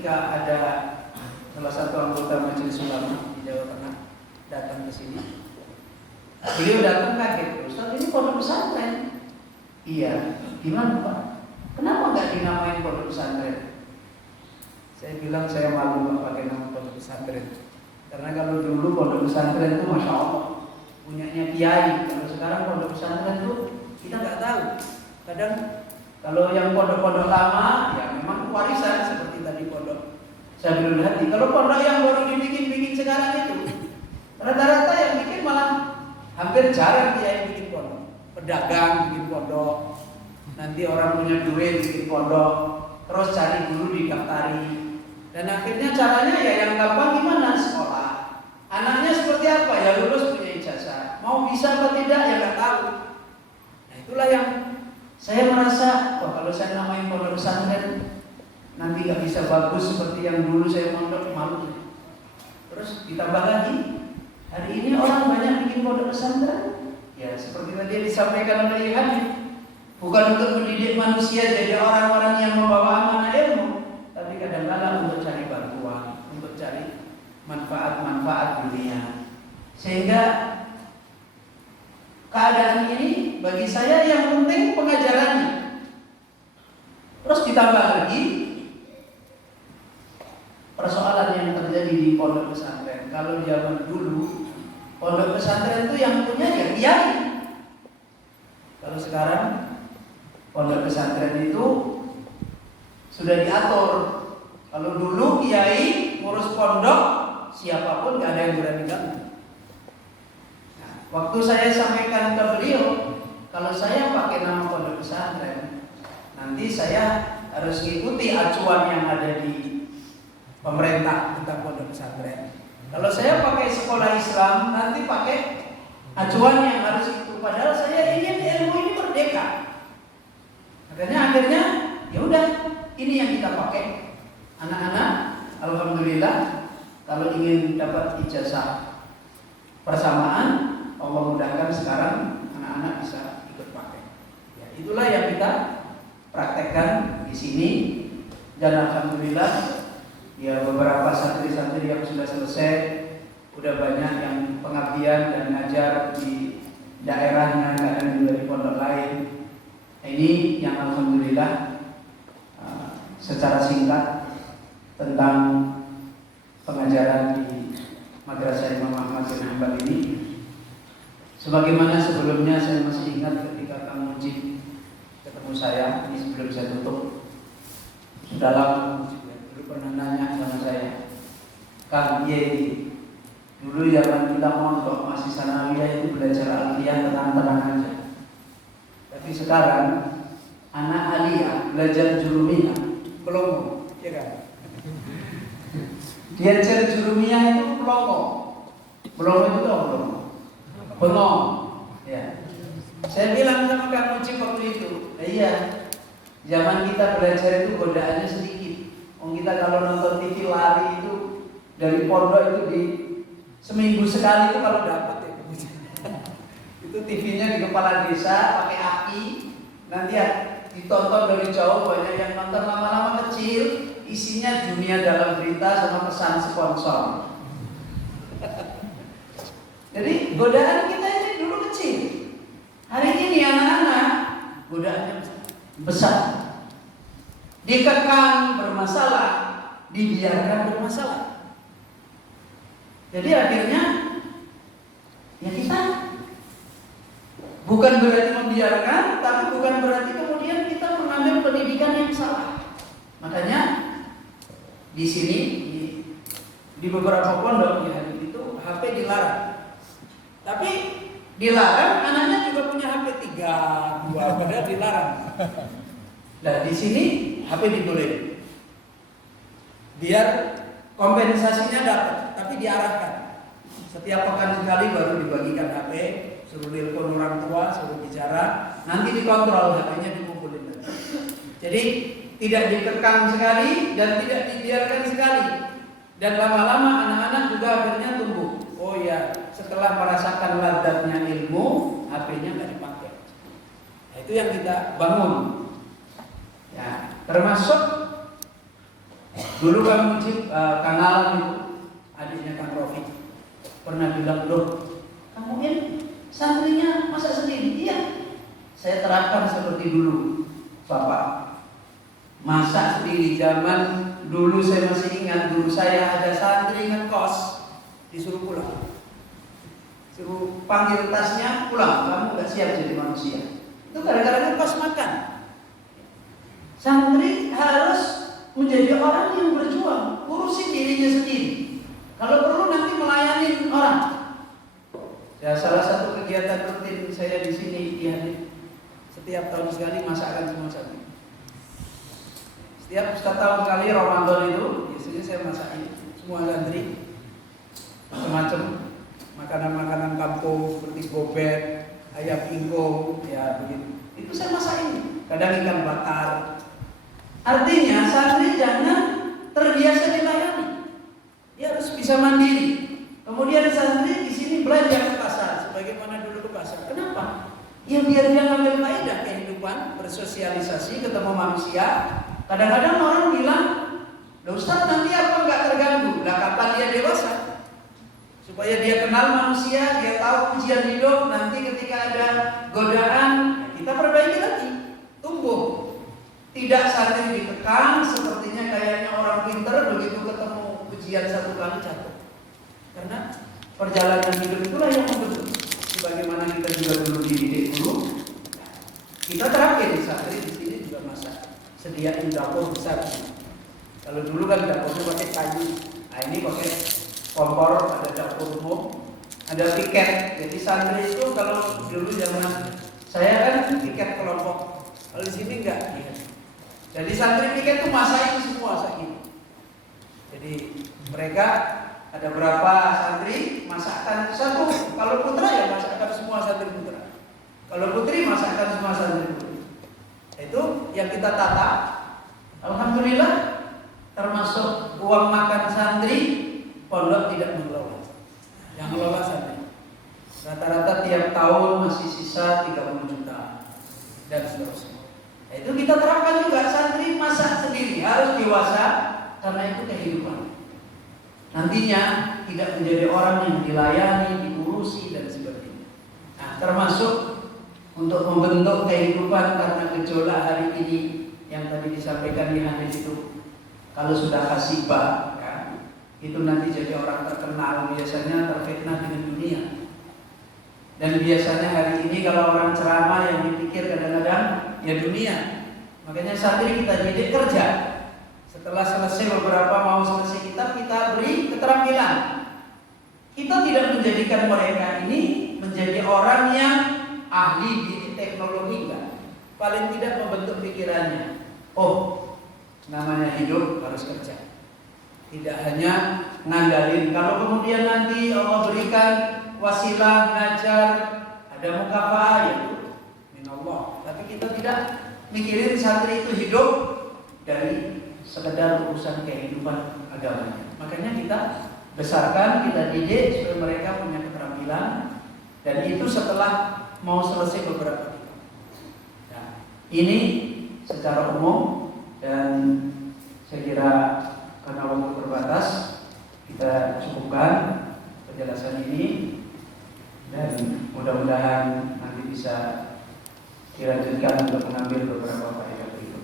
ketika ada salah satu anggota majelis ulama di Jawa Tengah datang ke sini, beliau datang kaget, Ustaz ini pondok pesantren. Iya, gimana Pak? Kenapa nggak dinamain pondok pesantren? Saya bilang saya malu Pak pakai nama pondok pesantren. Karena kalau dulu pondok pesantren itu Masya Allah punyanya kiai. Kalau sekarang pondok pesantren itu kita nggak tahu. Kadang kalau yang pondok-pondok lama ya memang warisan seperti tadi pondok Sabilul Hadi. Kalau pondok yang baru dibikin sekarang itu rata-rata yang bikin malah hampir jarang dia yang bikin pondok. Pedagang bikin pondok, nanti orang punya duit bikin pondok, terus cari guru didaftari, dan akhirnya caranya ya yang gampang gimana? Sekolah. Anaknya seperti apa? Ya lulus punya ijazah. Mau bisa atau tidak ya nggak tahu. Nah itulah yang saya merasa, kalau saya namain pondok pesantren nanti nggak bisa bagus seperti yang dulu saya mondok, malu. Terus ditambah lagi, hari ini orang banyak bikin pondok pesantren. Ya seperti tadi yang disampaikan oleh Yohanes, bukan untuk mendidik manusia jadi orang-orang yang membawa amanah ilmu, tapi kadang-kadang untuk cari bantuan, untuk cari manfaat-manfaat dunia. Sehingga keadaan ini bagi saya yang penting pengajarannya. Terus ditambah lagi persoalan yang terjadi di pondok pesantren. Kalau zaman dulu pondok pesantren itu yang punya ya kiai. Kalau sekarang pondok pesantren itu sudah diatur. Kalau dulu kiai ngurus pondok, siapapun nggak ada yang berani ganggu. Nah, waktu saya sampaikan ke beliau, kalau saya pakai nama pondok pesantren, nanti saya harus ikuti acuan yang ada di pemerintah tentang pondok pesantren. Kalau saya pakai sekolah Islam, nanti pakai acuan yang harus itu. Padahal saya ingin ilmu ini merdeka. Akhirnya ya udah, ini yang kita pakai. Anak-anak, alhamdulillah, kalau ingin dapat ijazah persamaan, Allah mudahkan sekarang anak-anak bisa ikut pakai. Ya, itulah yang kita praktekkan di sini. Dan alhamdulillah, ya beberapa santri-santri yang sudah selesai, udah banyak yang pengabdian dan ngajar di daerahnya, kadang juga di pondok lain. Nah, ini yang alhamdulillah secara singkat tentang pengajaran di Madrasah Imam Ahmad bin Hanbal ini. Sebagaimana sebelumnya saya masih ingat ketika Kang Mujib ketemu saya, ini sebelum saya tutup, sudah lama dulu pernah nanya sama saya, Kang Yedi, dulu zaman kita mondok masih sanawiyah itu belajar alfiyah tenang-tenang aja. Tapi sekarang anak aliyah belajar jurumiyah pelongo, ya kan? Belajar jurumiyah itu pelongo. Pelongo itu tahu pelongo? Bengong. Ya. Saya bilang sama Kang Mujib waktu itu, iya. Zaman kita belajar itu godaannya sedikit. Kita kalau nonton TV lari itu dari pondok itu di seminggu sekali itu kalau dapat ya. Itu TV-nya di kepala desa pakai aki, nanti ya ditonton dari jauh, banyak yang nonton, lama-lama kecil, isinya dunia dalam berita sama pesan sponsor. Jadi godaan kita ini dulu kecil. Hari ini anak-anak godaannya besar. Dikekang bermasalah, dibiarkan bermasalah. Jadi akhirnya ya kita bukan berarti membiarkan, tapi bukan berarti kemudian kita mengambil pendidikan yang salah. Makanya di sini di beberapa pondok ya itu HP dilarang. Tapi dilarang anaknya juga punya HP 3, 2, padahal dilarang. Nah di sini HP dibolehin. Biar kompensasinya dapat, tapi diarahkan. Setiap pekan sekali baru dibagikan HP, suruh telepon orang tua, suruh bicara, nanti dikontrol HP-nya dikumpulin. Jadi tidak dikekang sekali dan tidak dibiarkan sekali. Dan lama-lama anak-anak juga akhirnya tumbuh. Oh ya, setelah merasakan lezatnya ilmu, HP-nya nggak dipakai. Nah, itu yang kita bangun. Ya, termasuk Dulu kami Mujib kanal itu, adiknya Kang Rofi pernah bilang, loh kamu ini santrinya masak sendiri? Iya, saya terapkan seperti dulu Bapak, masak sendiri. Zaman dulu saya masih ingat, dulu saya ada santri ngekos, disuruh pulang, suruh panggil tasnya pulang, kamu nggak siap jadi manusia. Itu gara-gara ngekos makan. Santri harus menjadi orang yang berjuang, urusin dirinya sendiri. Kalau perlu nanti melayani orang. Ya, salah satu kegiatan rutin saya di sini setiap tahun sekali masakan semua santri. Setiap tahun sekali Ramadan itu biasanya saya masakin semua santri macam-macam makanan-makanan kampung seperti gobet, ayam ingkung, ya begitu. Itu saya masakin. Kadang ikan bakar. Artinya santri jangan terbiasa dilayani. Dia harus bisa mandiri. Kemudian santri di sini belajar ke pasar, sebagaimana dulu ke pasar. Kenapa? Ya biar dia ngambil faedah kehidupan, bersosialisasi, ketemu manusia. Kadang-kadang orang bilang, "Loh Ustaz, nanti apa nggak terganggu?" Lah kapan dia dewasa? Supaya dia kenal manusia, dia tahu ujian hidup. Nanti ketika ada godaan, kita perbaiki lagi, tumbuh. Tidak santri ditekan, sepertinya kayaknya orang pinter begitu ketemu ujian satu kali jatuh. Karena perjalanan hidup itulah yang membentuk. Sebagaimana kita juga dulu dididik dulu, kita terakhir santri di sini juga masak, sediain dapur besar. Kalau dulu kan dapurnya pakai kayu, nah ini pakai kompor, ada dapur umum, ada piket. Jadi santri itu kalau dulu zaman saya kan piket kelompok, kalau di sini enggak. Ya. Jadi santri piket itu masakin semua sakit. Jadi mereka ada berapa santri masakkan satu. Kalau putra ya masakkan semua santri putra. Kalau putri masakkan semua santri putri. Itu yang kita tata. Alhamdulillah termasuk uang makan santri pondok tidak mengelola. Yang mengelola santri. Rata-rata tiap tahun masih sisa 30 juta dan seterusnya. Nah, itu kita terapkan juga, santri masak sendiri, harus dewasa karena itu kehidupan. Nantinya tidak menjadi orang yang dilayani, diurusi dan sebagainya. Nah, termasuk untuk membentuk kehidupan karena gejolak hari ini yang tadi disampaikan di hadis itu. Kalau sudah hasibah, ya, itu nanti jadi orang terkenal, biasanya terfitnah dengan dunia. Dan biasanya hari ini kalau orang ceramah yang dipikir kadang-kadang ya dunia. Makanya santri kita didik kerja. Setelah selesai beberapa mau selesai kita beri keterampilan. Kita tidak menjadikan mereka ini menjadi orang yang ahli di teknologi, enggak. Paling tidak membentuk pikirannya. Oh, namanya hidup harus kerja. Tidak hanya ngandalin. Kalau kemudian nanti Allah berikan wasilah ngajar, ada mukafah ya itu minallah. Tapi kita tidak mikirin santri itu hidup dari sekedar urusan kehidupan agamanya. Makanya kita besarkan, kita didik supaya mereka punya keterampilan, dan itu setelah mau selesai beberapa tahun. Nah, ini secara umum, dan saya kira karena waktu terbatas kita cukupkan penjelasan ini. Dan mudah-mudahan nanti bisa dilanjutkan untuk mengambil beberapa faedah berikut.